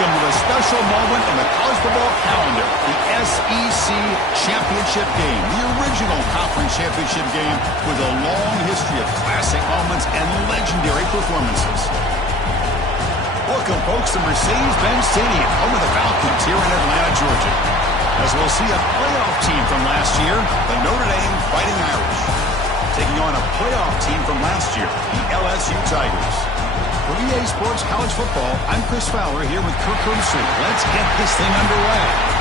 Welcome to a special moment in the college football calendar, the SEC Championship Game, the original conference championship game with a long history of classic moments and legendary performances. Welcome, folks, to Mercedes-Benz Stadium, home of the Falcons here in Atlanta, Georgia, as we'll see a playoff team from last year, the Notre Dame Fighting Irish, taking on a playoff team from last year, the LSU Tigers. For EA Sports College Football, I'm Chris Fowler here with Kirk Herbstreit. Let's get this thing underway.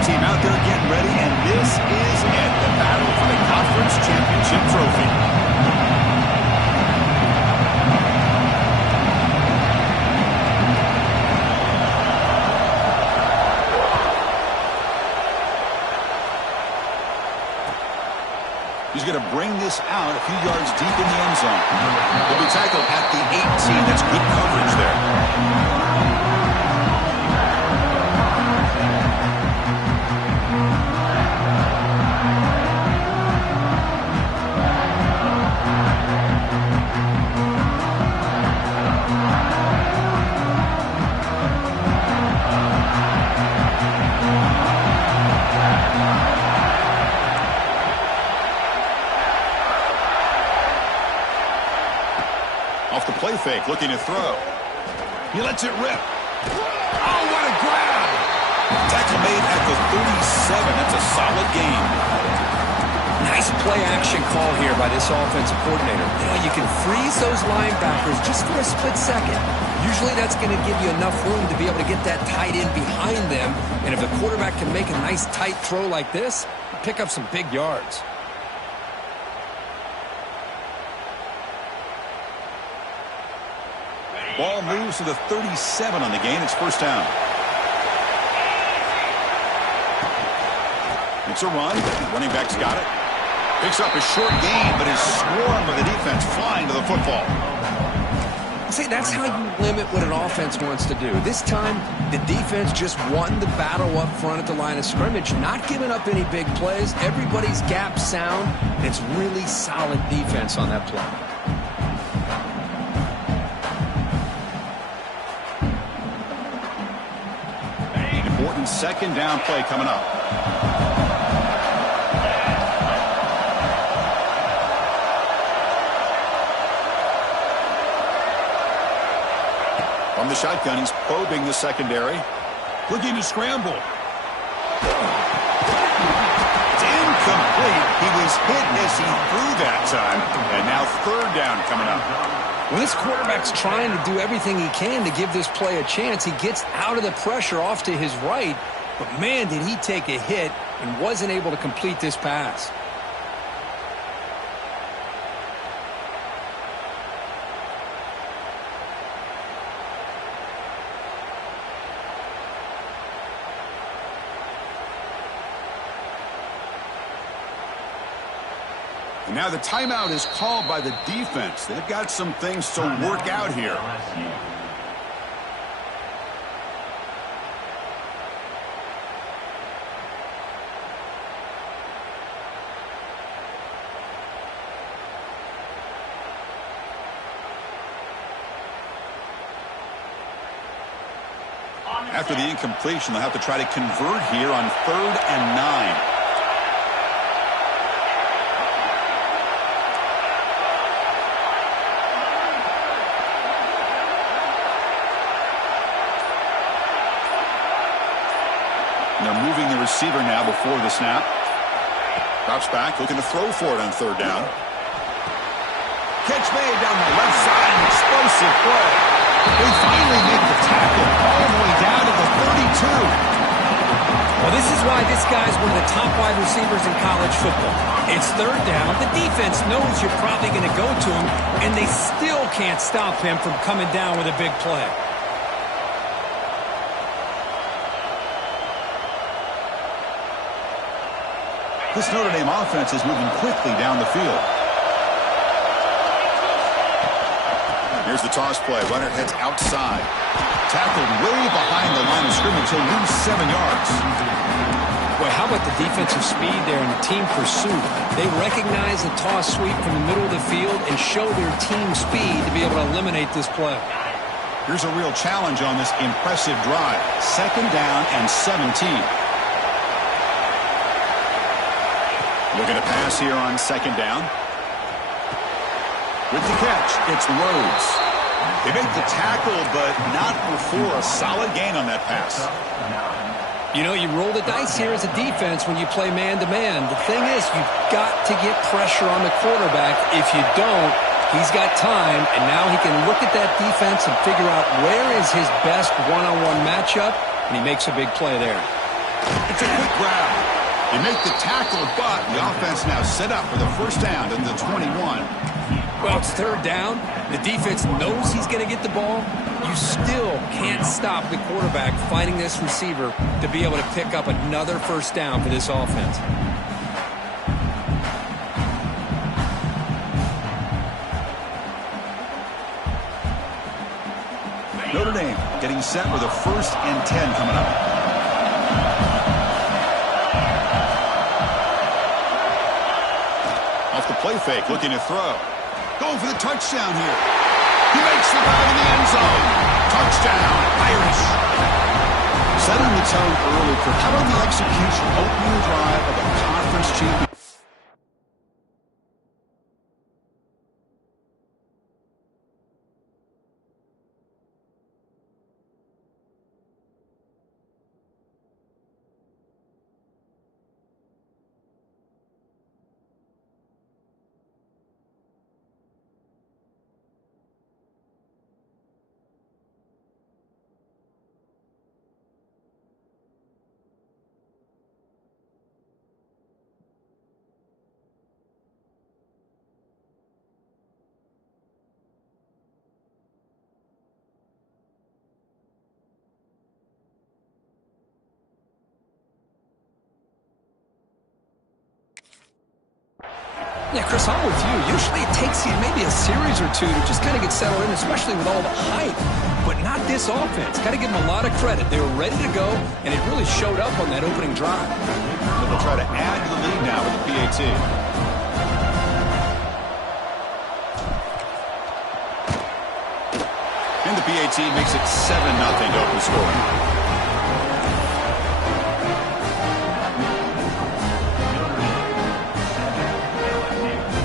Team out there getting ready, and this is it, the battle for the conference championship trophy. He's going to bring this out a few yards deep in the end zone. He'll be tackled at the 18. That's good coverage there. Off the play fake, looking to throw. He lets it rip. Oh, what a grab! Tackle made at the 37. That's a solid gain. Nice play-action call here by this offensive coordinator. You know, you can freeze those linebackers just for a split second. Usually that's going to give you enough room to be able to get that tight end behind them. And if the quarterback can make a nice tight throw like this, pick up some big yards. Ball moves to the 37 on the gain. It's first down. It's a run. Running back's got it. Picks up a short gain, but is swarmed by the defense flying to the football. See, that's how you limit what an offense wants to do. This time, the defense just won the battle up front at the line of scrimmage, not giving up any big plays. Everybody's gap sound, and it's really solid defense on that play. Important second down play coming up. From the shotgun, he's probing the secondary. Looking to scramble. It's incomplete. He was hit as he threw that time. And now third down coming up. When this quarterback's trying to do everything he can to give this play a chance, he gets out of the pressure off to his right. But, man, did he take a hit and wasn't able to complete this pass. And now the timeout is called by the defense. They've got some things to work out here. After the incompletion, they'll have to try to convert here on 3rd and 9. They're moving the receiver now before the snap. Drops back, looking to throw for it on 3rd down. Catch made down the left side, an explosive play. They finally make the tackle all the way down to the 32. Well, this is why this guy's one of the top wide receivers in college football. It's 3rd down. The defense knows you're probably going to go to him, and they still can't stop him from coming down with a big play. This Notre Dame offense is moving quickly down the field. Here's the toss play. Runner heads outside. Tackled way behind the line of scrimmage. He'll lose 7 yards. Boy, how about the defensive speed there and the team pursuit? They recognize the toss sweep from the middle of the field and show their team speed to be able to eliminate this play. Here's a real challenge on this impressive drive. 2nd down and 17. Looking to pass here on 2nd down. With the catch, it's Rhodes. They make the tackle, but not before a solid gain on that pass. You know, you roll the dice here as a defense when you play man-to-man. The thing is, you've got to get pressure on the quarterback. If you don't, he's got time, and now he can look at that defense and figure out where is his best one-on-one matchup, and he makes a big play there. It's a quick grab. You make the tackle, but the offense now set up for the 1st down in the 21. Well, it's 3rd down. The defense knows he's going to get the ball. You still can't stop the quarterback finding this receiver to be able to pick up another 1st down for this offense. Notre Dame getting set with a 1st and 10 coming up. Off the play fake, looking to throw. Going for the touchdown here. He makes the grab in the end zone. Touchdown, Irish. Setting the tone early for how about the execution, opening drive of a conference championship. Yeah, Chris, I'm with you. Usually it takes you maybe a series or two to just kind of get settled in, especially with all the hype. But not this offense. Got to give them a lot of credit. They were ready to go, and it really showed up on that opening drive. So they'll try to add to the lead now with the PAT. And the PAT makes it 7-0 open scoring.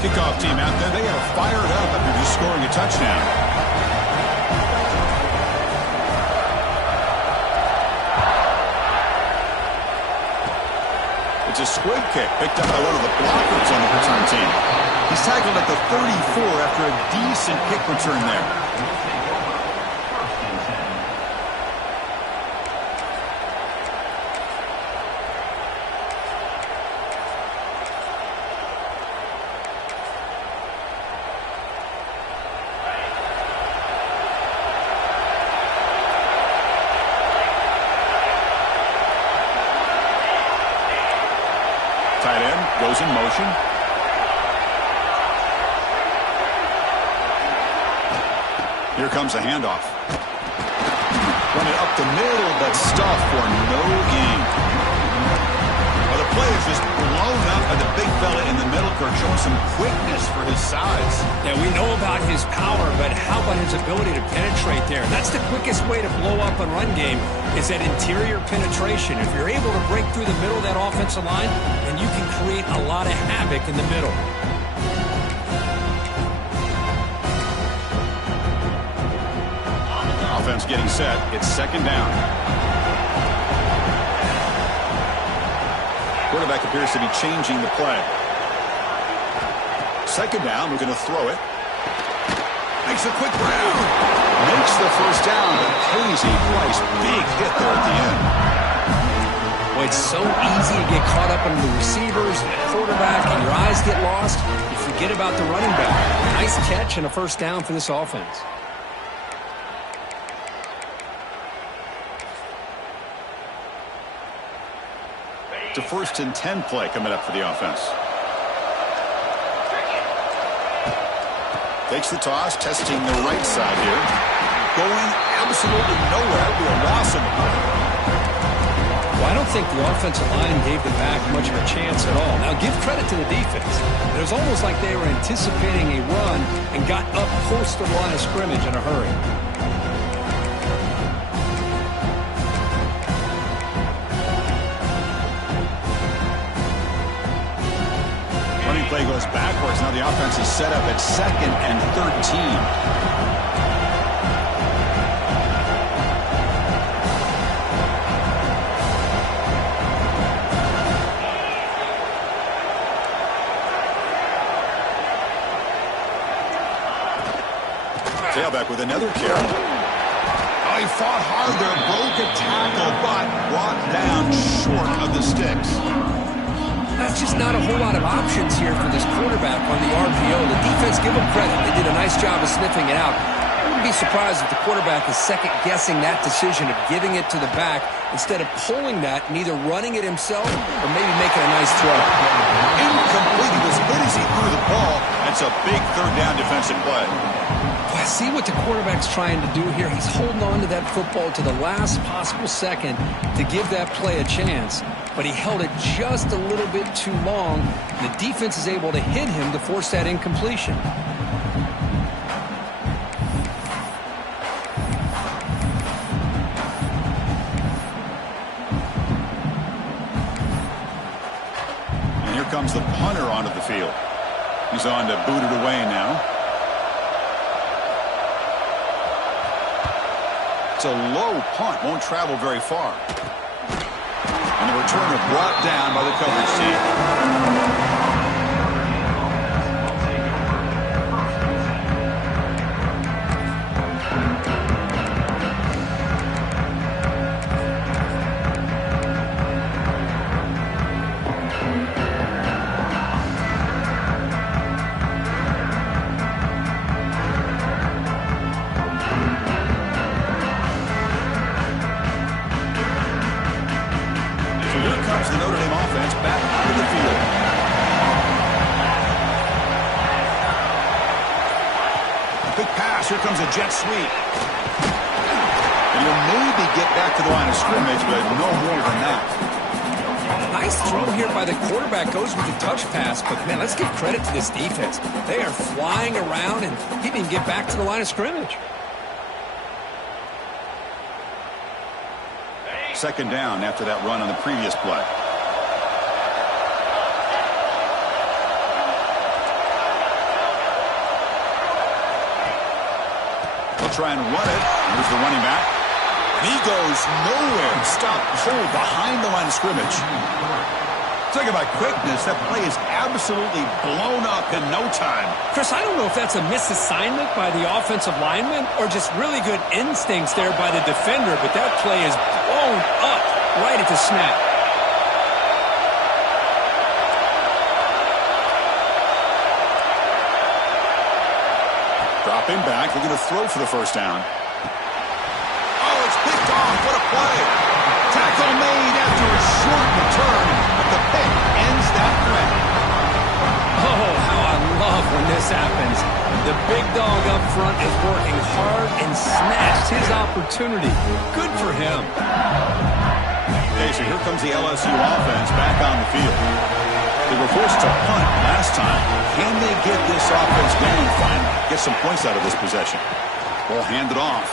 Kickoff team out there, they are fired up after just scoring a touchdown. It's a squib kick picked up by one of the blockers on the return team. He's tackled at the 34 after a decent kick return there. Tight end goes in motion. Here comes a handoff. Run it up the middle, but stuffed for no gain. Well, the play is just blown up by the big fella in the middle, Kirk, showing some quickness for his size. Yeah, we know about his power, but how about his ability to penetrate there? That's the quickest way to blow up a run game, is that interior penetration. If you're able to break through the middle of that offensive line, then you can create a lot of havoc in the middle. Offense getting set. It's 2nd down. Quarterback appears to be changing the play. 2nd down, we're going to throw it. Makes a quick grab. Makes the 1st down, but pays a price. Big hit there at the end. Well, it's so easy to get caught up in the receivers and the quarterback, and your eyes get lost. You forget about the running back. Nice catch and a first down for this offense. It's a 1st and 10 play coming up for the offense. Takes the toss, testing the right side here. Going absolutely nowhere. It'll be a loss in the play. Well, I don't think the offensive line gave the back much of a chance at all. Now, give credit to the defense. It was almost like they were anticipating a run and got up close to the line of scrimmage in a hurry. Running play goes backwards. Now the offense is set up at 2nd and 13. Tailback with another carry. Oh, he fought hard there, broke a tackle, but brought down short of the sticks. That's just not a whole lot of options here for this quarterback on the RPO. The defense, give them credit. They did a nice job of sniffing it out. I wouldn't be surprised if the quarterback is second-guessing that decision of giving it to the back instead of pulling that and either running it himself or maybe making a nice throw. Incomplete. He was hit as he threw the ball. That's a big 3rd down defensive play. See what the quarterback's trying to do here. He's holding on to that football to the last possible second to give that play a chance. But he held it just a little bit too long. The defense is able to hit him to force that incompletion. And here comes the punter onto the field. He's on to boot it away now. It's a low punt, won't travel very far. And the returner brought down by the coverage team. The Notre Dame offense back onto the field. Quick pass. Here comes a jet sweep. And you'll maybe get back to the line of scrimmage, but no more than that. Nice throw here by the quarterback. Goes with the touch pass. But, man, let's give credit to this defense. They are flying around, and he didn't get back to the line of scrimmage. 2nd down after that run on the previous play. They'll try and run it. Here's the running back. And he goes nowhere. Stop cold behind the line of scrimmage. Talking about quickness, that play is absolutely blown up in no time. Chris, I don't know if that's a misassignment by the offensive lineman or just really good instincts there by the defender, but that play is blown up right at the snap. Dropping back, looking to throw for the 1st down. Oh, it's picked off. What a play. Tackle made after a short return, but the pick ends that threat. Oh, how I love when this happens. The big dog up front is working hard and snatched his opportunity. Good for him. Okay, so here comes the LSU offense back on the field. They were forced to punt last time. Can they get this offense going finally? Get some points out of this possession. Ball handed off.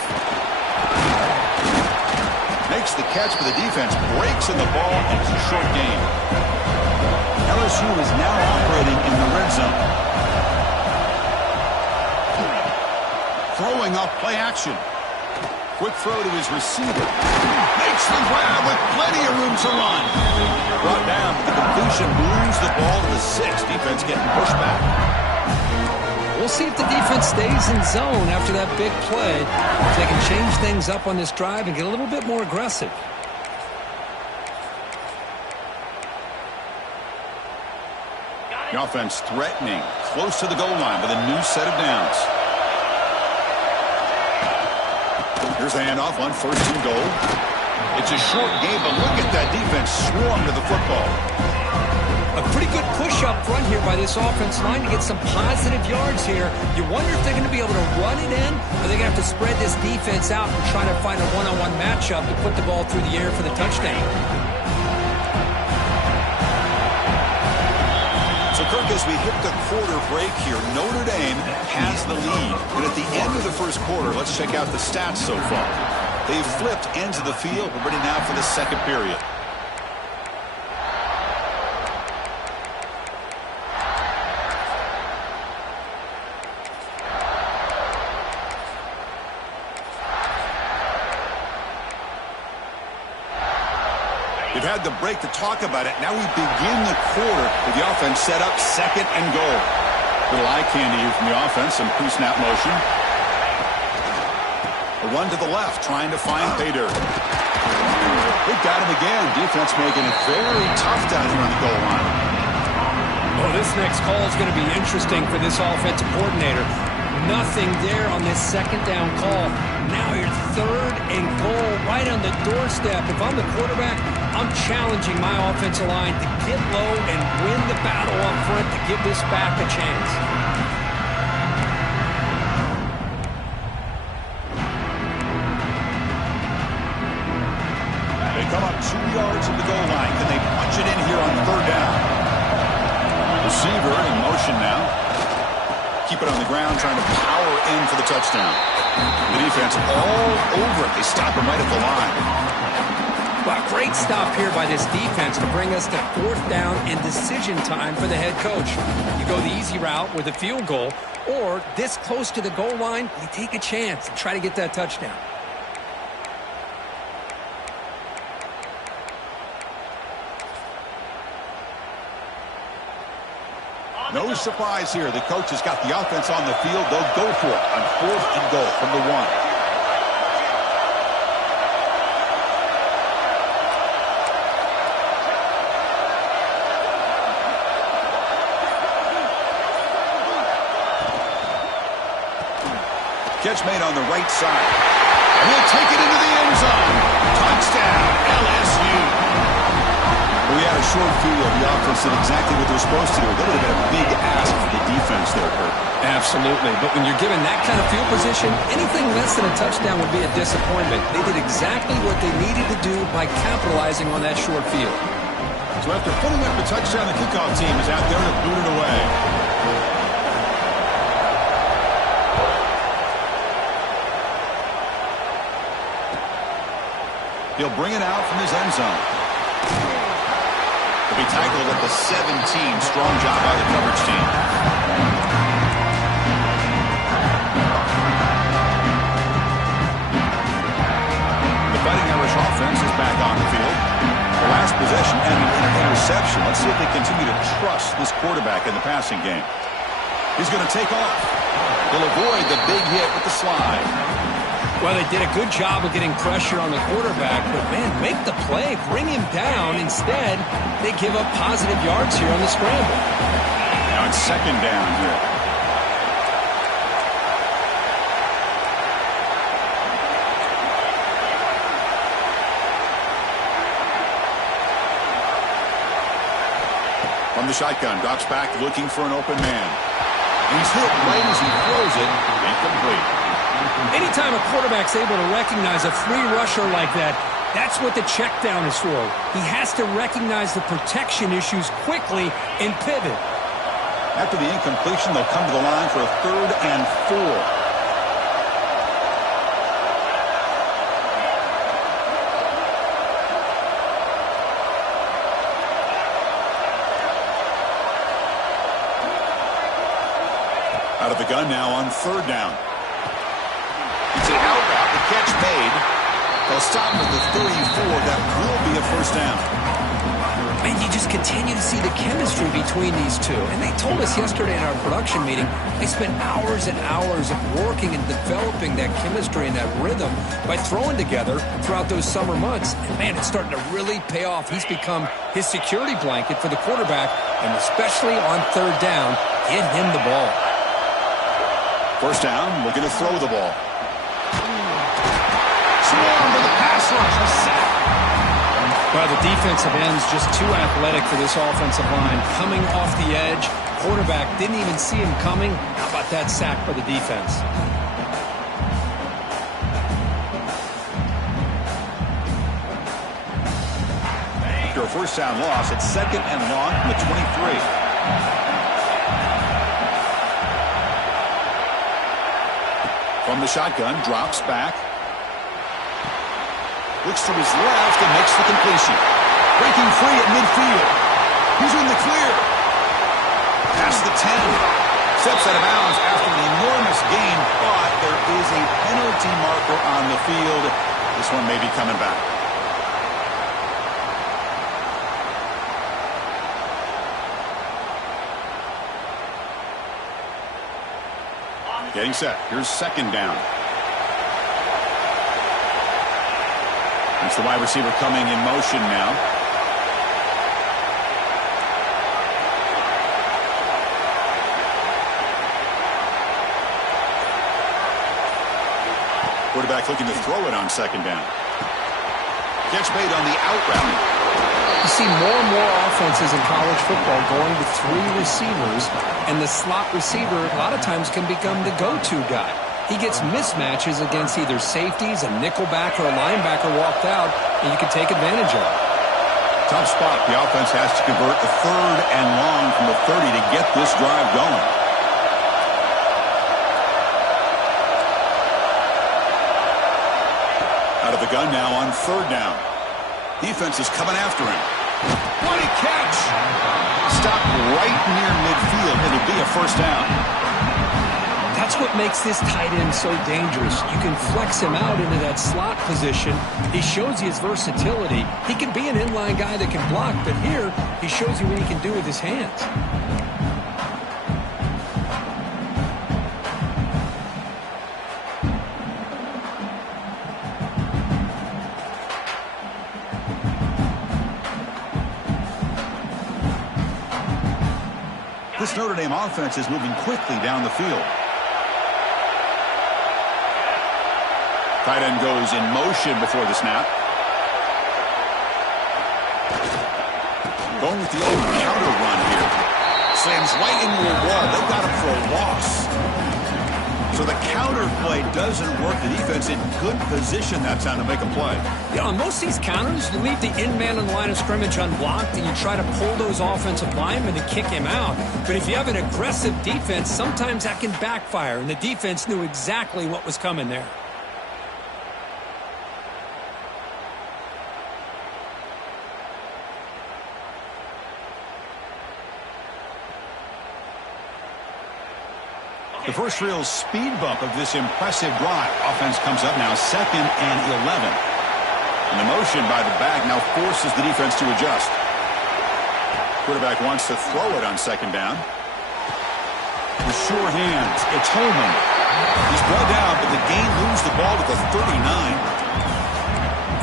Makes the catch for the defense. Breaks in the ball, and it's a short game. LSU is now operating in the red zone. Throwing off play action. Quick throw to his receiver. Makes the grab with plenty of room to run. Brought down, but the completion moves the ball to the 6. Defense getting pushed back. We'll see if the defense stays in zone after that big play. If they can change things up on this drive and get a little bit more aggressive. The offense threatening, close to the goal line with a new set of downs. Here's the handoff on 1st and goal. It's a short game, but look at that defense swarm to the football. A pretty good push up front here by this offense line to get some positive yards here. You wonder if they're going to be able to run it in, or they're going to have to spread this defense out and try to find a one-on-one matchup to put the ball through the air for the touchdown. So, Kirk, as we hit the quarter break here, Notre Dame has the lead. And at the end of the first quarter, let's check out the stats so far. They've flipped ends of the field. We're ready now for the second period. We've had the break to talk about it. Now we begin the quarter with the offense set up 2nd and goal. Little eye candy here from the offense, some pre-snap motion. A run to the left, trying to find pay dirt. They've got him again. Defense making it very tough down here on the goal line. Oh, this next call is going to be interesting for this offensive coordinator. Nothing there on this 2nd down call. Now you're 3rd and goal right on the doorstep. If I'm the quarterback, I'm challenging my offensive line to get low and win the battle up front to give this back a chance. They come up 2 yards from the goal line. Can they punch it in here on 3rd down? Receiver in motion now. Keep it on the ground, trying to power in for the touchdown. The defense all over it. They stop him right at the line. Wow, great stop here by this defense to bring us to 4th down and decision time for the head coach. You go the easy route with a field goal, or this close to the goal line, you take a chance and try to get that touchdown. No surprise here. The coach has got the offense on the field. They'll go for it on 4th and goal from the 1. Catch made on the right side. And he'll take it into the end zone. Touchdown, LSU. We had a short field. The offense did exactly what they're supposed to do. That would have been a big ask for the defense there, Kurt. Absolutely. But when you're given that kind of field position, anything less than a touchdown would be a disappointment. They did exactly what they needed to do by capitalizing on that short field. So after putting up a touchdown, the kickoff team is out there to boot it away. He'll bring it out from his end zone. He'll be tackled at the 17. Strong job by the coverage team. The Fighting Irish offense is back on the field. The last possession ended in an interception. Let's see if they continue to trust this quarterback in the passing game. He's going to take off. He'll avoid the big hit with the slide. Well, they did a good job of getting pressure on the quarterback, but, man, make the play, bring him down. Instead, they give up positive yards here on the scramble. Now it's 2nd down here. From the shotgun, drops back looking for an open man. He's hit right as he throws it. Incomplete. Anytime a quarterback's able to recognize a free rusher like that, that's what the check down is for. He has to recognize the protection issues quickly and pivot. After the incompletion, they'll come to the line for a 3rd and 4. Out of the gun now on 3rd down. It's an out route. The catch made. They'll stop him at the 34. That will be a 1st down. Man, you just continue to see the chemistry between these two. And they told us yesterday in our production meeting, they spent hours and hours of working and developing that chemistry and that rhythm by throwing together throughout those summer months. And man, it's starting to really pay off. He's become his security blanket for the quarterback, and especially on third down, get him the ball. First down, looking to throw the ball. Swarm to the pass rush, a sack. Well, the defensive end's just too athletic for this offensive line. Coming off the edge, quarterback didn't even see him coming. How about that sack by the defense? After a first down loss, it's second and long from the 23. From the shotgun, drops back. Looks to his left and makes the completion. Breaking free at midfield. He's in the clear. Past the 10. Steps out of bounds after an enormous gain, but there is a penalty marker on the field. This one may be coming back. Getting set. Here's second down. It's the wide receiver coming in motion now. Quarterback looking to throw it on second down. Catch made on the out route. You see more and more offenses in college football going with three receivers, and the slot receiver a lot of times can become the go-to guy. He gets mismatches against either safeties, a nickelback, or a linebacker walked out, and you can take advantage of it. Tough spot. The offense has to convert a third and long from the 30 to get this drive going. Out of the gun now on third down. Defense is coming after him. What a catch! Stopped right near midfield. It'll be a first down. That's what makes this tight end so dangerous. You can flex him out into that slot position. He shows you his versatility. He can be an inline guy that can block, but here he shows you what he can do with his hands. This Notre Dame offense is moving quickly down the field. Tight end goes in motion before the snap. Going with the old counter run here. Slams right into a wall. They got him for a loss. So the counter play doesn't work. The defense in good position that time to make a play. You know, on most of these counters, you leave the in-man on the line of scrimmage unblocked, and you try to pull those offensive linemen to kick him out. But if you have an aggressive defense, sometimes that can backfire, and the defense knew exactly what was coming there. The first real speed bump of this impressive drive. Offense comes up now, 2nd and 11. And the motion by the back now forces the defense to adjust. Quarterback wants to throw it on second down. With sure hands, it's Holman. He's brought down, but the gain moves the ball to the 39.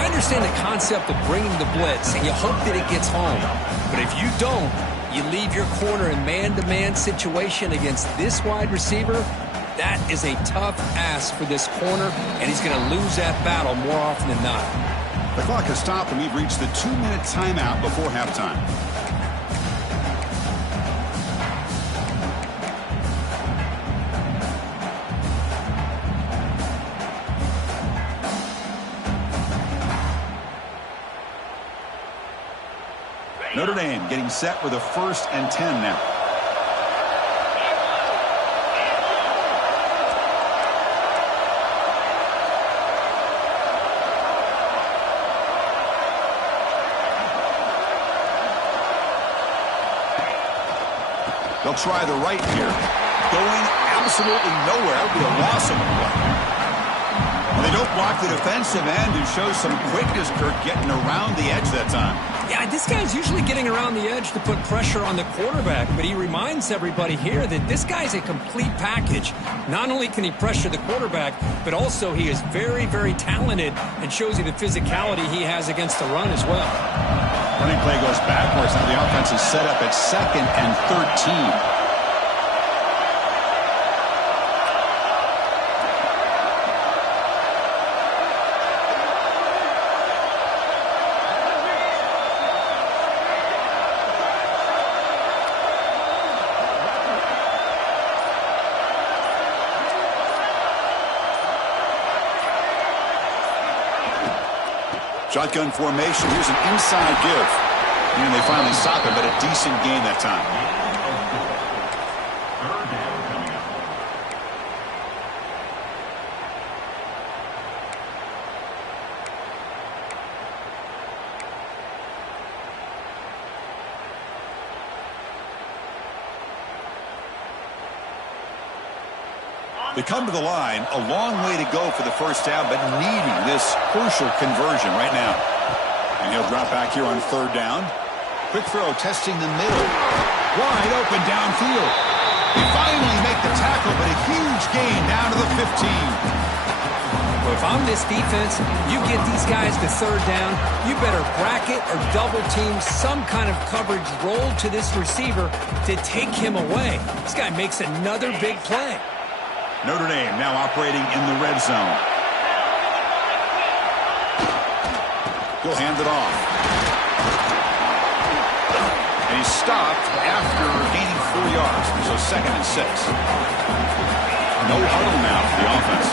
I understand the concept of bringing the blitz, and you hope that it gets home. But if you don't, you leave your corner in man-to-man situation against this wide receiver. That is a tough ask for this corner, and he's going to lose that battle more often than not. The clock has stopped, and we've reached the 2-minute timeout before halftime. Notre Dame getting set with a 1st and 10 now. They'll try the right here. Going absolutely nowhere. It'll be a loss of a play. They don't block the defensive end and show some quickness, Kirk, getting around the edge that time. Yeah, this guy's usually getting around the edge to put pressure on the quarterback, but he reminds everybody here that this guy's a complete package. Not only can he pressure the quarterback, but also he is very, very talented and shows you the physicality he has against the run as well. Running play goes backwards. Now the offense is set up at 2nd and 13. Shotgun formation. Here's an inside give. And they finally stop it, but a decent gain that time. They come to the line, a long way to go for the first down, but needing this crucial conversion right now. And he'll drop back here on 3rd down. Quick throw, testing the middle. Wide open downfield. They finally make the tackle, but a huge gain down to the 15. Well, if I'm this defense, you get these guys to 3rd down, you better bracket or double team some kind of coverage roll to this receiver to take him away. This guy makes another big play. Notre Dame now operating in the red zone. He'll hand it off. And he's stopped after gaining 4 yards. So 2nd and 6. No huddle now for the offense.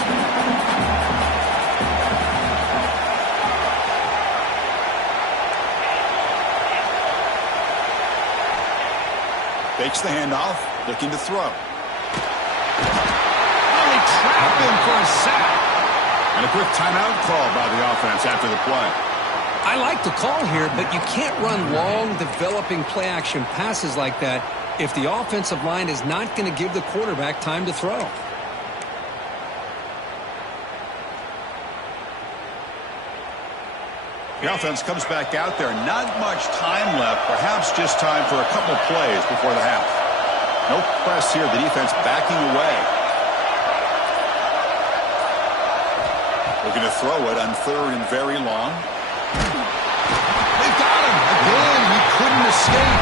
Fakes the handoff, looking to throw. Trap him for a sack. And a quick timeout call by the offense after the play. I like the call here, but you can't run long, developing play-action passes like that if the offensive line is not going to give the quarterback time to throw. The offense comes back out there. Not much time left. Perhaps just time for a couple plays before the half. No press here. The defense backing away. Looking to throw it on 3rd and very long. They've got him. Again, he couldn't escape.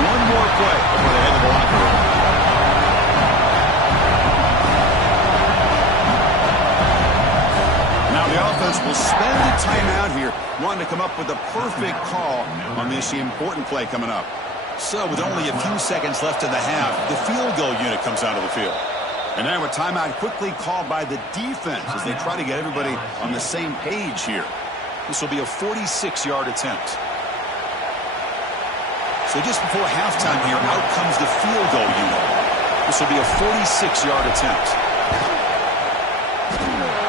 One more play before they head to the locker room. Now the offense will spend the timeout here, wanting to come up with the perfect call on this important play coming up. So with only a few seconds left in the half, the field goal unit comes out of the field. And now a timeout quickly called by the defense as they try to get everybody on the same page here. This will be a 46-yard attempt. So just before halftime here, out comes the field goal unit. This will be a 46-yard attempt.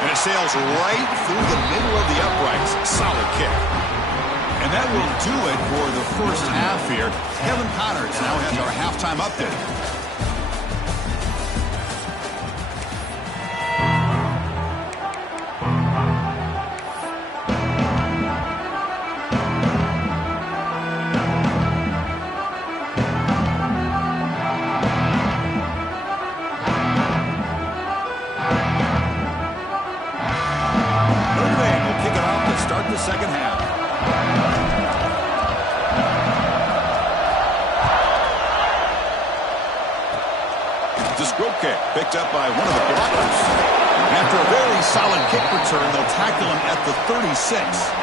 And it sails right through the middle of the uprights. Solid kick. And that will do it for the first half here. Kevin Connors now has our halftime update. The second half. Discoke picked up by one of the blockers. After a very solid kick return, they'll tackle him at the 36.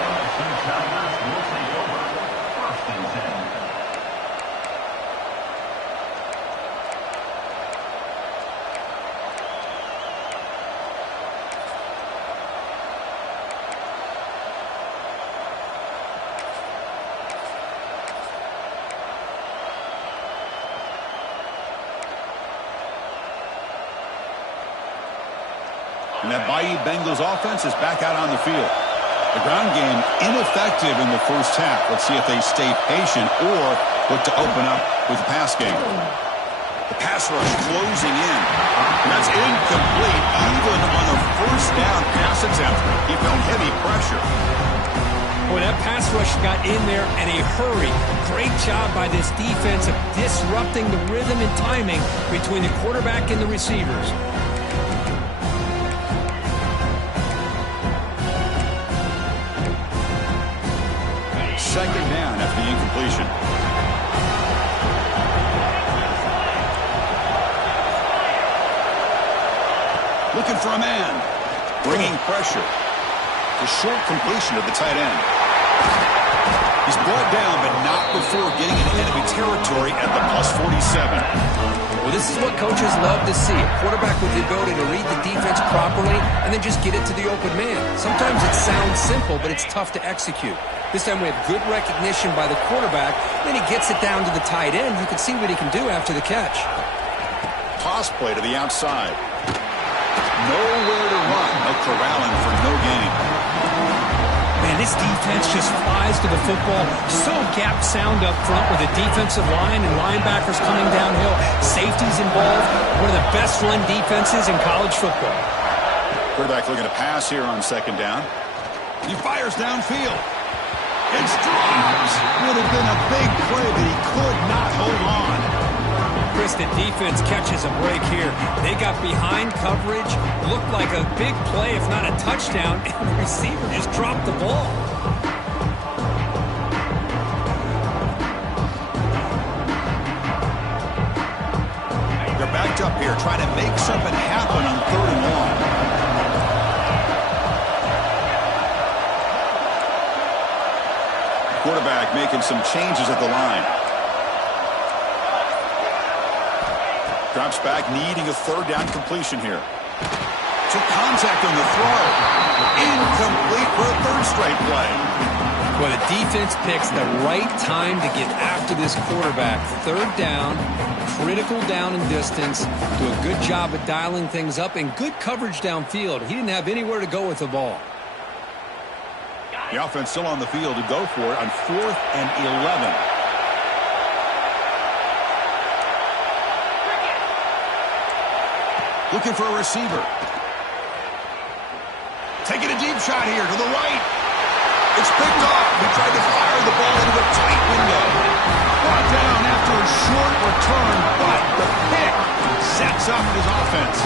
And that Bayou Bengals offense is back out on the field. The ground game ineffective in the first half. Let's see if they stay patient or look to open up with the pass game. The pass rush closing in. And that's incomplete even on a first down pass got in there in a hurry. Great job by this defense of disrupting the rhythm and timing between the quarterback and the receivers. Second down after the incompletion. Looking for a man. Bringing pressure. The short completion to the tight end. He's brought down, but not before getting into enemy territory at the +47. Well, this is what coaches love to see. A quarterback with the ability to read the defense properly and then just get it to the open man. Sometimes it sounds simple, but it's tough to execute. This time we have good recognition by the quarterback. Then he gets it down to the tight end. You can see what he can do after the catch. Toss play to the outside. Nowhere to run. No corralling for no gain. Man, this defense just flies to the football. So gap sound up front with the defensive line and linebackers coming downhill. Safeties involved. One of the best run defenses in college football. Quarterback looking to pass here on second down. He fires downfield. It's dropped. Would have been a big play, but he could not hold on. Chris, the defense catches a break here. They got behind coverage. Looked like a big play, if not a touchdown, and the receiver just dropped the ball. They're backed up here, trying to make something happen on 3rd and long. Quarterback making some changes at the line. Drops back, needing a 3rd down completion here. Took contact on the throw. Incomplete for a 3rd straight play. Well, the defense picks the right time to get after this quarterback. 3rd down, critical down and distance. Do a good job of dialing things up and good coverage downfield. He didn't have anywhere to go with the ball. The offense still on the field to go for it on 4th and 11. Looking for a receiver. Taking a deep shot here to the right. It's picked off. He tried to fire the ball into a tight window. Brought down after a short return, but the pick sets up his offense.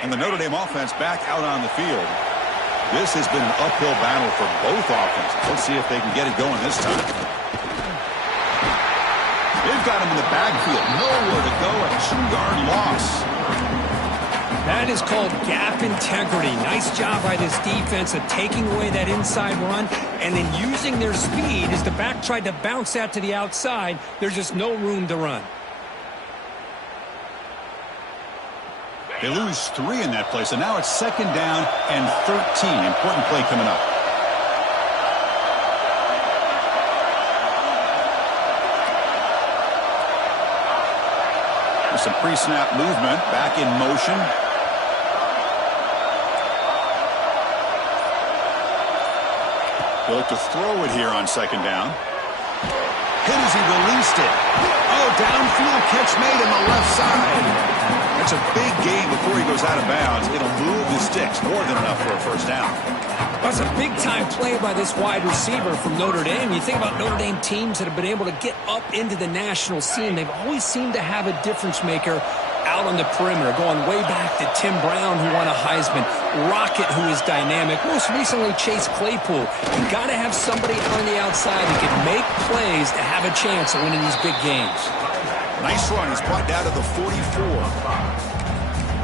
And the Notre Dame offense back out on the field. This has been an uphill battle for both offenses. Let's see if they can get it going this time. They've got him in the backfield. Nowhere to go. A 2-yard loss. That is called gap integrity. Nice job by this defense of taking away that inside run and then using their speed as the back tried to bounce that to the outside. There's just no room to run. They lose 3 in that play, so now it's 2nd down and 13. Important play coming up. There's some pre-snap movement, back in motion. They'll look to throw it here on 2nd down. Hit as he released it. Oh, downfield catch made on the left side. That's a big gain before he goes out of bounds. It'll move the sticks more than enough for a 1st down. That's a big-time play by this wide receiver from Notre Dame. You think about Notre Dame teams that have been able to get up into the national scene. They've always seemed to have a difference maker out on the perimeter, going way back to Tim Brown, who won a Heisman, Rocket, who is dynamic, most recently Chase Claypool. You've got to have somebody on the outside that can make plays to have a chance of winning these big games. Nice run. He's brought down to the 44.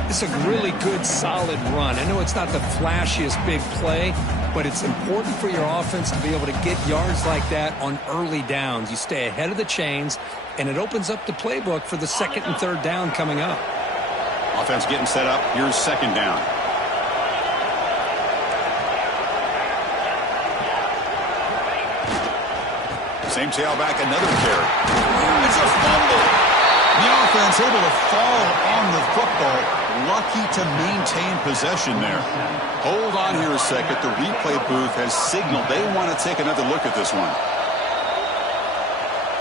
It's a really good, solid run. I know it's not the flashiest big play, but it's important for your offense to be able to get yards like that on early downs. You stay ahead of the chains, and it opens up the playbook for the 2nd and 3rd down coming up. Offense getting set up. Here's 2nd down. Same tailback, another carry. It's a fumble. The offense able to fall on the football. lucky to maintain possession there. Hold on here a second. The replay booth has signaled they want to take another look at this one.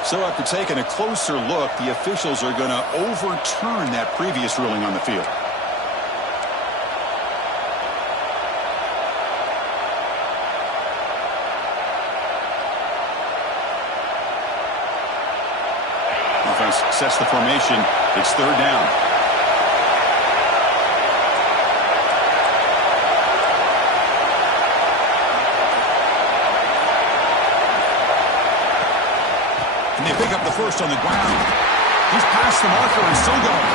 So after taking a closer look, the officials are going to overturn that previous ruling on the field. Offense sets the formation. It's third down. And they pick up the first on the ground. He's past the marker and still going.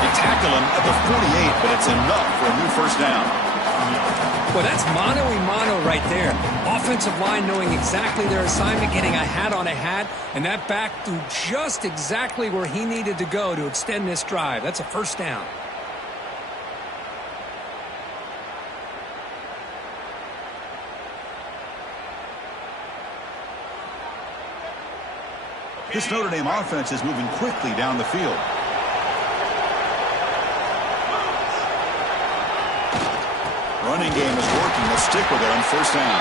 They tackle him at the 48, but it's enough for a new first down. Well, that's mano-a-mano right there. Offensive line knowing exactly their assignment, getting a hat on a hat, and that back threw just exactly where he needed to go to extend this drive. That's a first down. This Notre Dame offense is moving quickly down the field. Running game is working. They'll stick with it on first down.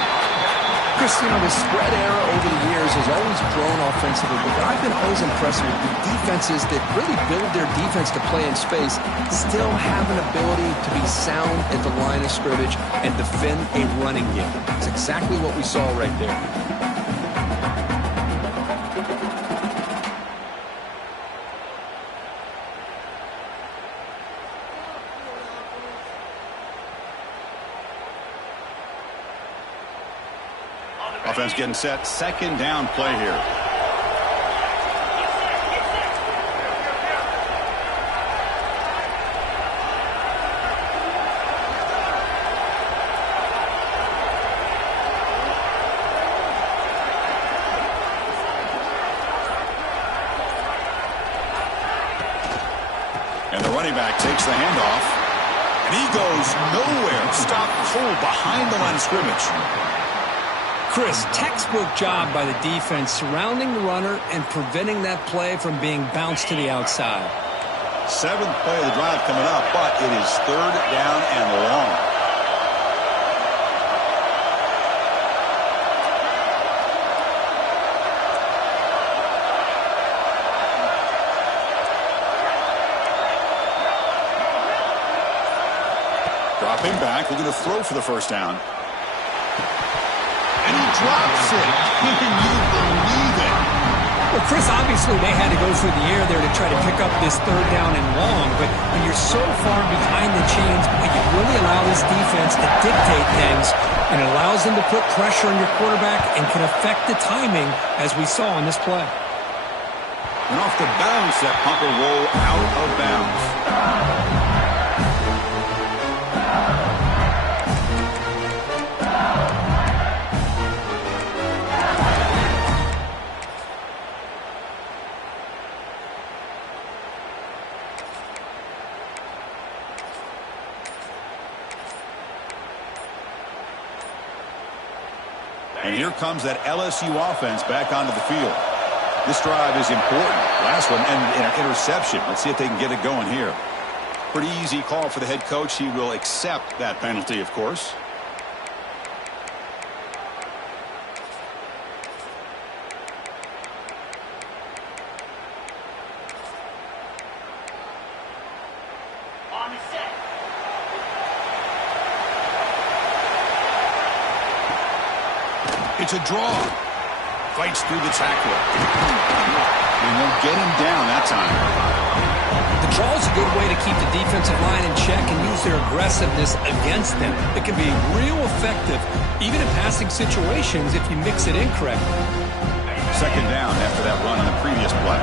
Chris, you know, the spread era over the years has always grown offensively, but I've been always impressed with the defenses that really build their defense to play in space, still have an ability to be sound at the line of scrimmage and defend a running game. It's exactly what we saw right there. Offense getting set. Second down play here. And the running back takes the handoff. And he goes nowhere. Stopped cold behind the line of scrimmage. Chris, textbook job by the defense surrounding the runner and preventing that play from being bounced to the outside. Seventh play of the drive coming up, but it is third down and long. Dropping back, looking to throw for the first down. And he drops it. Can you believe it? Well, Chris, obviously they had to go through the air there to try to pick up this third down and long, but when you're so far behind the chains, you can really allow this defense to dictate things, and it allows them to put pressure on your quarterback and can affect the timing, as we saw in this play. And off the bounce, that punt will roll out of bounds. And here comes that LSU offense back onto the field. This drive is important. Last one, and an interception. Let's see if they can get it going here. Pretty easy call for the head coach. He will accept that penalty, of course. It's a draw. Fights through the tackler. And they'll get him down that time. The draw is a good way to keep the defensive line in check and use their aggressiveness against them. It can be real effective, even in passing situations, if you mix it in correctly. Second down after that run on the previous play.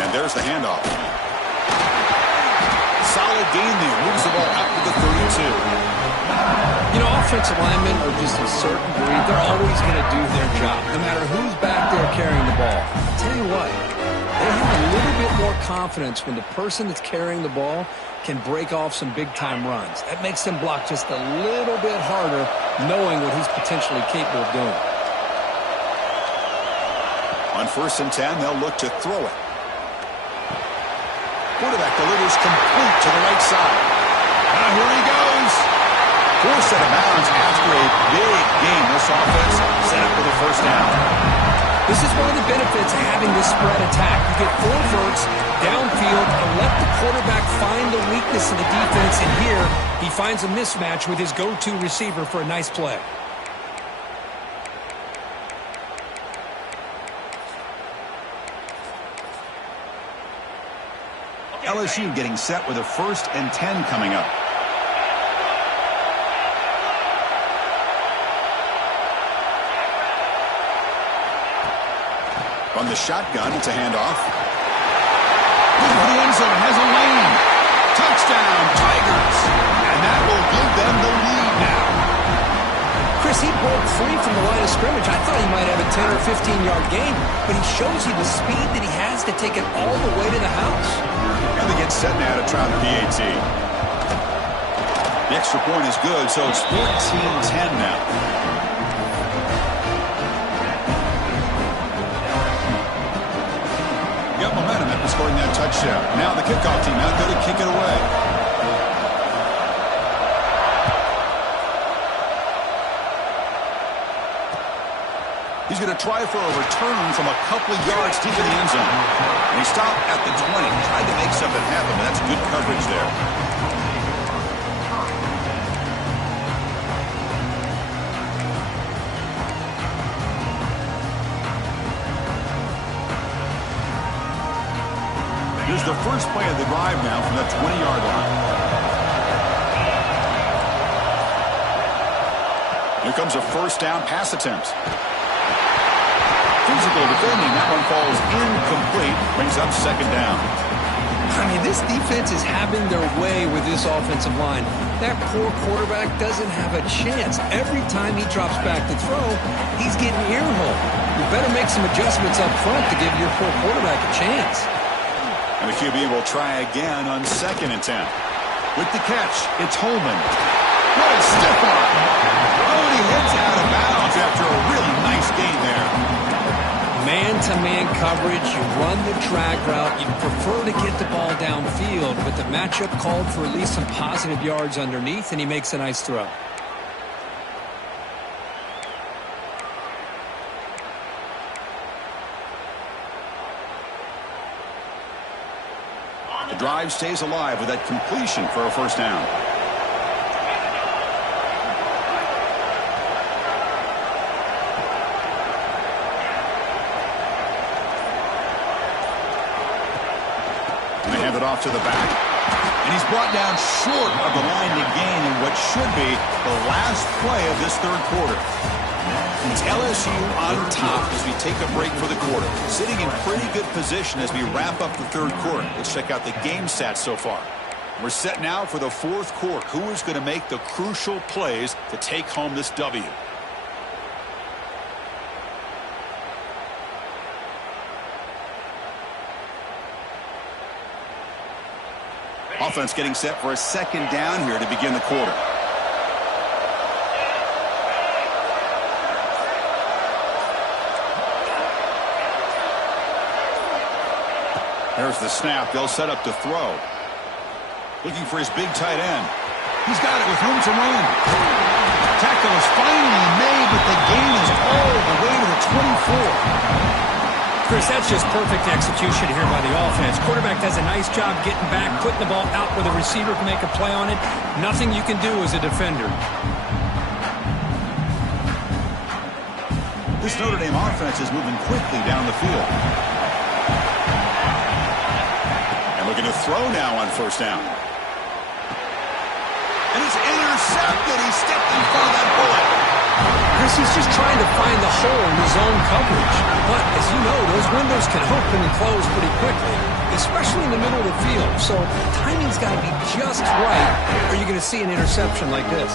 And there's the handoff. Solid gain there. Moves the ball out to the 32. You know, offensive linemen are just a certain breed. They're always going to do their job, no matter who's back there carrying the ball. I'll tell you what, they have a little bit more confidence when the person that's carrying the ball can break off some big-time runs. That makes them block just a little bit harder, knowing what he's potentially capable of doing. On 1st and 10, they'll look to throw it. Quarterback delivers complete to the right side. Now here he goes. Forced out of bounds after a big game. This offense set up with a first down. This is one of the benefits of having this spread attack. You get 4 verts downfield and let the quarterback find the weakness of the defense. And here, he finds a mismatch with his go-to receiver for a nice play. LSU getting set with a 1st and 10 coming up. From the shotgun, it's a handoff. Into the end zone, has a lane. Touchdown, Tigers. And that will give them the lead now. Chris, he broke free from the line of scrimmage. I thought he might have a 10 or 15-yard gain, but he shows you the speed that he has to take it all the way to the house. And they get set now to try the PAT. The extra point is good, so it's 14-10 now. Got momentum after scoring that touchdown. Now the kickoff team out there to kick it away. He's going to try for a return from a couple of yards deep in the end zone. And he stopped at the 20. Tried to make something happen, but that's good coverage there. Here's the first play of the drive now from the 20-yard line. Here comes a first down pass attempt. Physical defending. That one falls incomplete. Brings up second down. I mean, this defense is having their way with this offensive line. That poor quarterback doesn't have a chance. Every time he drops back to throw, he's getting earholed. You better make some adjustments up front to give your poor quarterback a chance. And the QB will try again on 2nd and 10. With the catch, it's Holman. What a stiff arm. Oh, and he hits out of bounds after a really nice gain there. Man-to-man coverage, you run the drag route, you prefer to get the ball downfield, but the matchup called for at least some positive yards underneath, and he makes a nice throw. The drive stays alive with that completion for a first down. It off to the back, and he's brought down short of the line to gain in what should be the last play of this 3rd quarter. It's LSU on top as we take a break for the quarter, sitting in pretty good position as we wrap up the 3rd quarter. Let's check out the game stats so far. We're set now for the 4th quarter. Who is going to make the crucial plays to take home this W? Offense getting set for a 2nd down here to begin the quarter. There's the snap. They'll set up to throw. Looking for his big tight end. He's got it with room to run. Tackle is finally made, but the gain is all the way to the 24. Chris, that's just perfect execution here by the offense. Quarterback does a nice job getting back, putting the ball out where the receiver can make a play on it. Nothing you can do as a defender. This Notre Dame offense is moving quickly down the field. And looking to throw now on first down. And it's intercepted. He stepped in front of that bullet. Chris, he's just trying to find the hole in his own coverage. But, as you know, those windows can open and close pretty quickly, especially in the middle of the field. So the timing's got to be just right, or you're going to see an interception like this.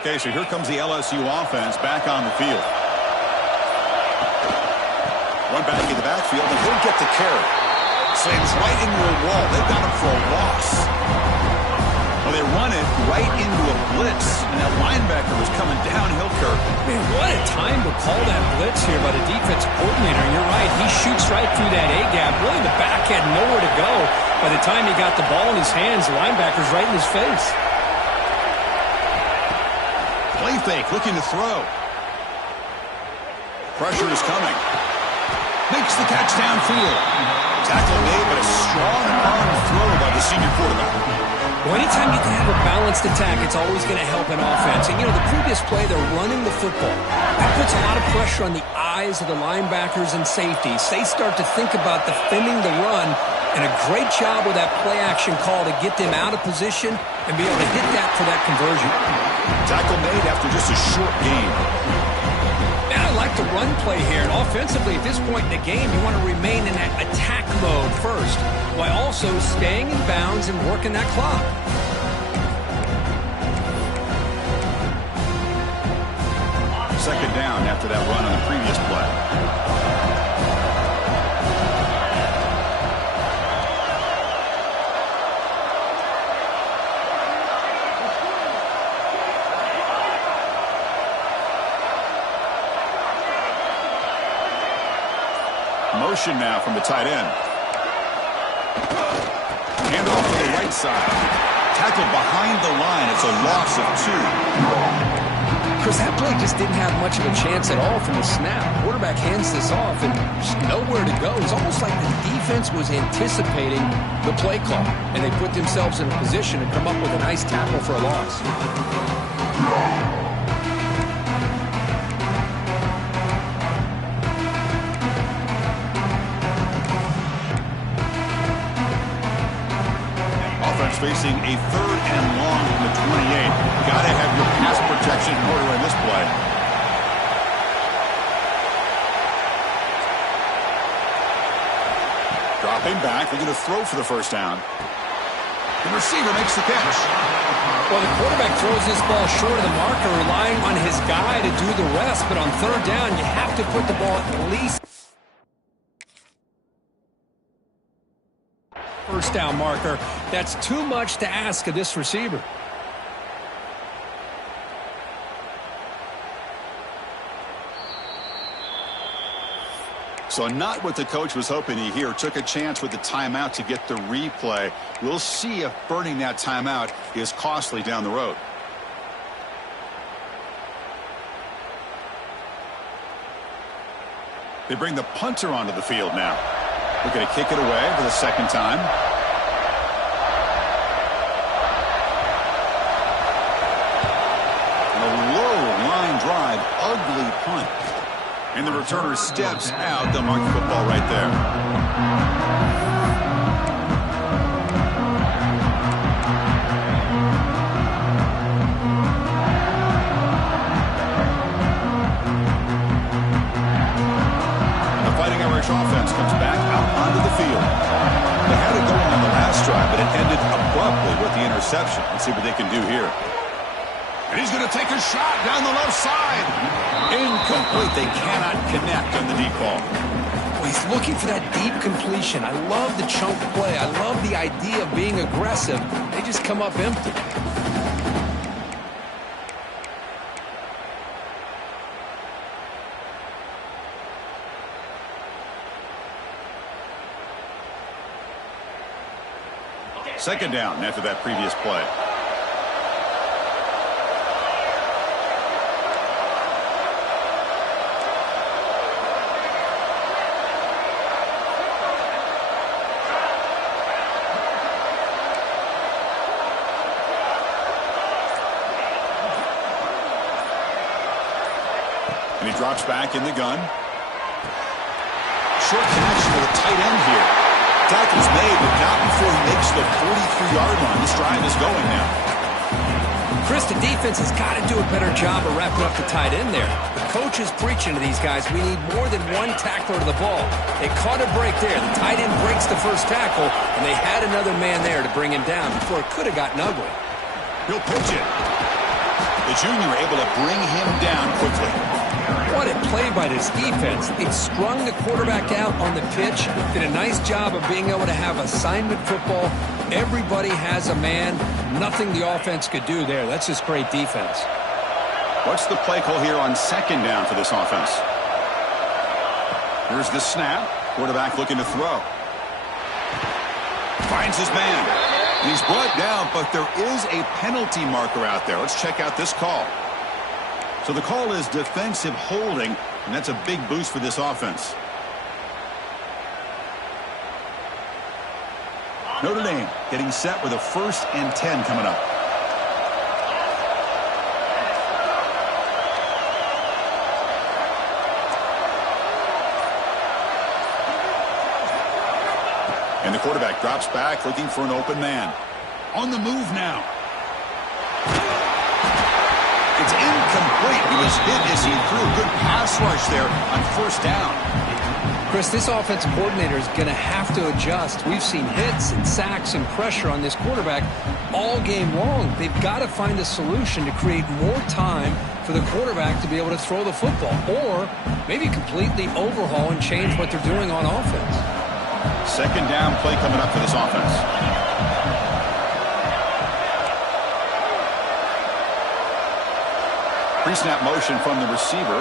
Okay, so here comes the LSU offense back on the field. One back in the backfield, and he'll get the carry. Slams right into a wall. They've got him for a loss. Well, they run it right into a blitz, and that linebacker was coming downhill, Kirk. Man, what a time to call that blitz here by the defensive coordinator. You're right. He shoots right through that A-gap. Really, the back had nowhere to go. By the time he got the ball in his hands, the linebacker's right in his face. Play fake, looking to throw. Pressure is coming. Makes the catch downfield. Tackle made, but a strong arm throw by the senior quarterback. Well, anytime you can have a balanced attack, it's always going to help an offense. And, the previous play, they're running the football. That puts a lot of pressure on the eyes of the linebackers and safeties. They start to think about defending the run, and a great job with that play-action call to get them out of position and be able to hit that for that conversion. Tackle made after just a short game. And I like the run play here. And offensively, at this point in the game, you want to remain in that attack mode first, while also staying in bounds and working that clock. Second down after that run on the previous play. Motion now from the tight end. Hand off to the right side. Tackled behind the line. It's a loss of 2. Chris, that play just didn't have much of a chance at all from the snap. Quarterback hands this off and just nowhere to go. It's almost like the defense was anticipating the play call, and they put themselves in a position to come up with a nice tackle for a loss. Facing a 3rd and long from the 28. Got to have your pass protection in order in this play. Dropping back. They're going to throw for the first down. The receiver makes the catch. Well, the quarterback throws this ball short of the marker, relying on his guy to do the rest. But on 3rd down, you have to put the ball at least first down marker. That's too much to ask of this receiver. So not what the coach was hoping to hear. Took a chance with the timeout to get the replay. We'll see if burning that timeout is costly down the road. They bring the punter onto the field now. Looking to kick it away for the second time. A low line drive, ugly punt. And the returner steps out. They'll mark the football right there. Offense comes back out onto the field. They had it going on the last drive, but it ended abruptly with the interception. Let's see what they can do here. And he's going to take a shot down the left side. Incomplete. They cannot connect on the deep ball. Well, he's looking for that deep completion. I love the chunk play. I love the idea of being aggressive. They just come up empty. Second down after that previous play. And he drops back in the gun. Short connection to the tight end here. Tackle's made, but not before he makes the 43-yard line. This drive is going now. Chris, the defense has got to do a better job of wrapping up the tight end there. The coach is preaching to these guys, we need more than one tackler to the ball. They caught a break there. The tight end breaks the first tackle, and they had another man there to bring him down before it could have gotten ugly. He'll pitch it. The junior able to bring him down quickly. What a play by this defense. They strung the quarterback out on the pitch, did a nice job of being able to have assignment football. Everybody has a man. Nothing the offense could do there. That's just great defense. What's the play call here on second down for this offense? Here's the snap. Quarterback looking to throw. Finds his man. And he's brought down, but there is a penalty marker out there. Let's check out this call. So the call is defensive holding, and that's a big boost for this offense. Notre Dame getting set with a 1st and 10 coming up. And the quarterback drops back looking for an open man. On the move now. It's incomplete. He was hit as he threw. Good pass rush there on 1st down. Chris, this offensive coordinator is going to have to adjust. We've seen hits and sacks and pressure on this quarterback all game long. They've got to find a solution to create more time for the quarterback to be able to throw the football, or maybe completely overhaul and change what they're doing on offense. 2nd down play coming up for this offense. Pre-snap motion from the receiver.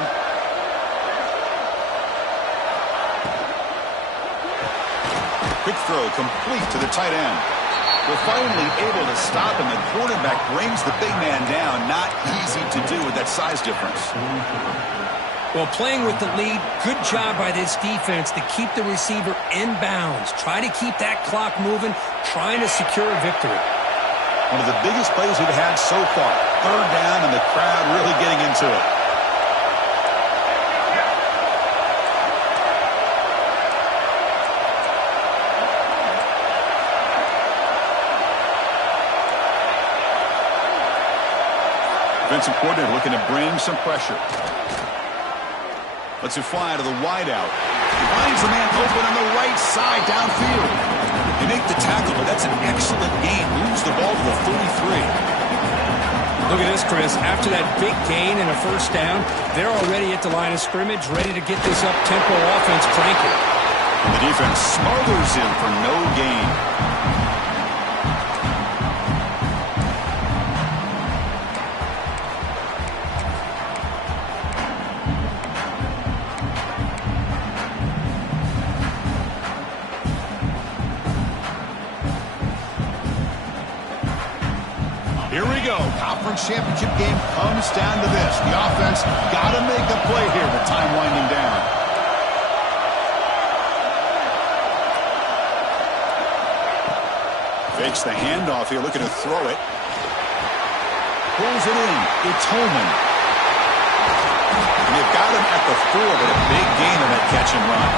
Quick throw complete to the tight end. They're finally able to stop him. The quarterback brings the big man down. Not easy to do with that size difference. Well, playing with the lead, good job by this defense to keep the receiver in bounds. Try to keep that clock moving, trying to secure a victory. One of the biggest plays we've had so far. 3rd down, and the crowd really getting into it. Defensive coordinator looking to bring some pressure. Lets it fly to the wideout. Finds a man open on the right side downfield. They make the tackle, but that's an excellent gain. Moves the ball to the 33. Look at this, Chris. After that big gain and a 1st down, they're already at the line of scrimmage, ready to get this up-tempo offense cranking. And the defense smothers him for no gain. Here we go. Conference championship game comes down to this. The offense got to make a play here with time winding down. Fakes the handoff here, looking to throw it. Pulls it in. It's Holman. And they've got him at the 4, but a big gain on that catch and run.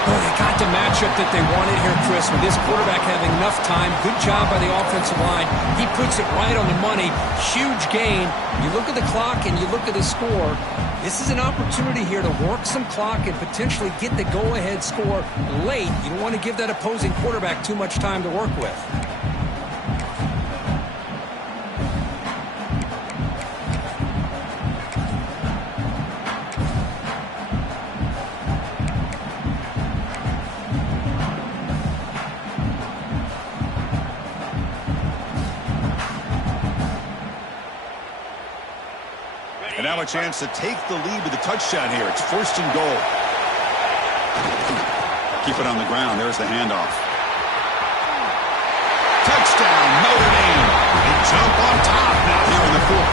Boy, they got the matchup that they wanted here, Chris, with this quarterback having enough time. Good job by the offensive line. He puts it right on the money. Huge gain. You look at the clock and you look at the score. This is an opportunity here to work some clock and potentially get the go-ahead score late. You don't want to give that opposing quarterback too much time to work with. And now a chance to take the lead with a touchdown here. It's 1st and goal. Keep it on the ground. There's the handoff. Touchdown, Notre Dame. They jump on top now here in the 4th.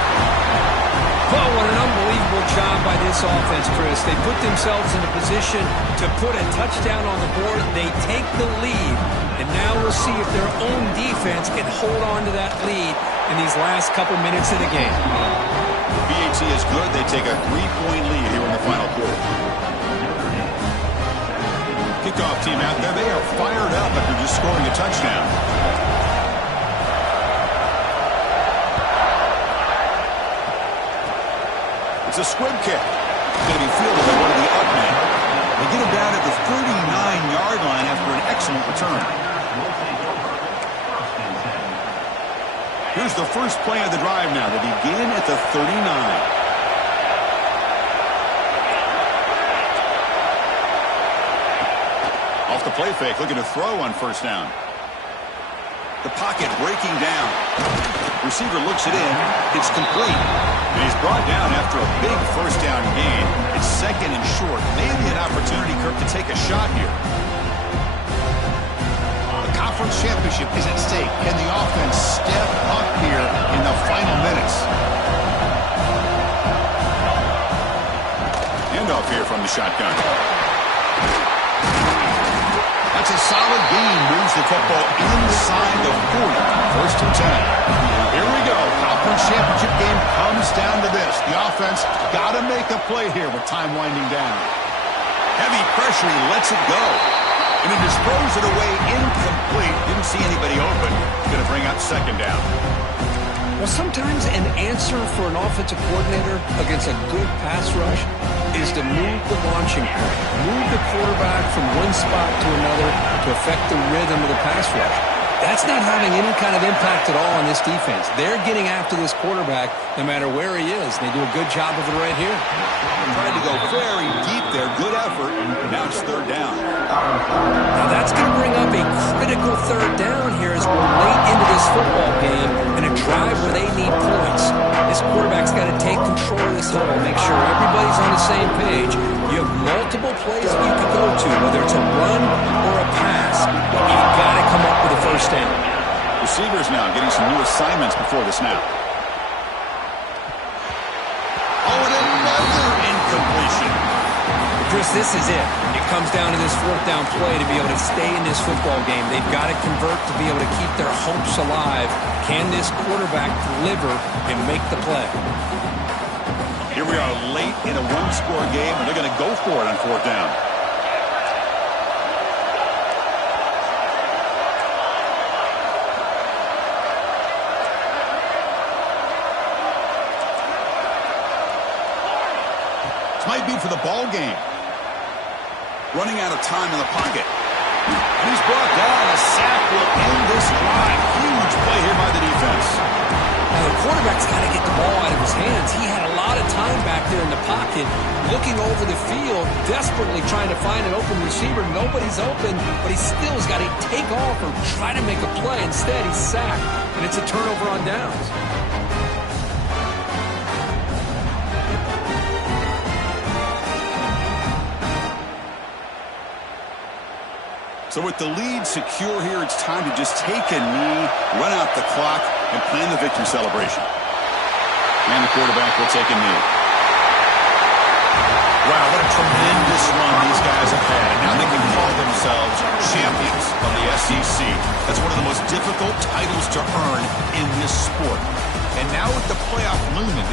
Oh, what an unbelievable job by this offense, Chris. They put themselves in a position to put a touchdown on the board. They take the lead. And now we'll see if their own defense can hold on to that lead in these last couple minutes of the game. BAT is good. They take a 3-point lead here in the final quarter. Kickoff team out there. They are fired up after just scoring a touchdown. It's a squib kick. It's going to be fielded by one of the up men. They get him down at the 39-yard line after an excellent return. Here's the first play of the drive now. They begin at the 39. play fake, looking to throw on first down. The pocket breaking down. Receiver looks it in. It's complete. And he's brought down after a big first down gain. It's second and short. Maybe an opportunity, Kirk, to take a shot here. The conference championship is at stake. Can the offense step up here in the final minutes? Handoff here from the shotgun. That's a solid gain. Moves the football inside the 40. First and 10. Here we go. Conference championship game comes down to this. The offense got to make a play here with time winding down. Heavy pressure. He lets it go. And he just throws it away incomplete. Didn't see anybody open. Going to bring up second down. Well, sometimes an answer for an offensive coordinator against a good pass rush is to move the launching point, move the quarterback from one spot to another to affect the rhythm of the pass rush. That's not having any kind of impact at all on this defense. They're getting after this quarterback no matter where he is. They do a good job of it right here. Tried to go very deep there. Good effort. Now it's third down. Now that's going to bring up a critical third down here as we're late into this football game in a drive where they need points. This quarterback's got to take control of this huddle, make sure everybody's on the same page. You have multiple plays that you can go to, whether it's a run or a pass. You've got to come up with a first down. Receivers now getting some new assignments before the snap. Oh, and another incompletion. Chris, this is it. It comes down to this fourth down play to be able to stay in this football game. They've got to convert to be able to keep their hopes alive. Can this quarterback deliver and make the play? Here we are late in a one-score game, and they're going to go for it on fourth down. This might be for the ball game. Running out of time in the pocket. And he's brought down. A sack will end this drive. Huge play here by the defense. Now the quarterback's got to get the ball out of his hands. He had a lot of time back there in the pocket, looking over the field, desperately trying to find an open receiver. Nobody's open, but he still has got to take off or try to make a play. Instead, he's sacked, and it's a turnover on downs. So with the lead secure here, it's time to just take a knee, run out the clock, and plan the victory celebration. And the quarterback will take a knee. Wow, what a tremendous run these guys have had. Now they can call themselves champions of the SEC. That's one of the most difficult titles to earn in this sport. And now with the playoff looming,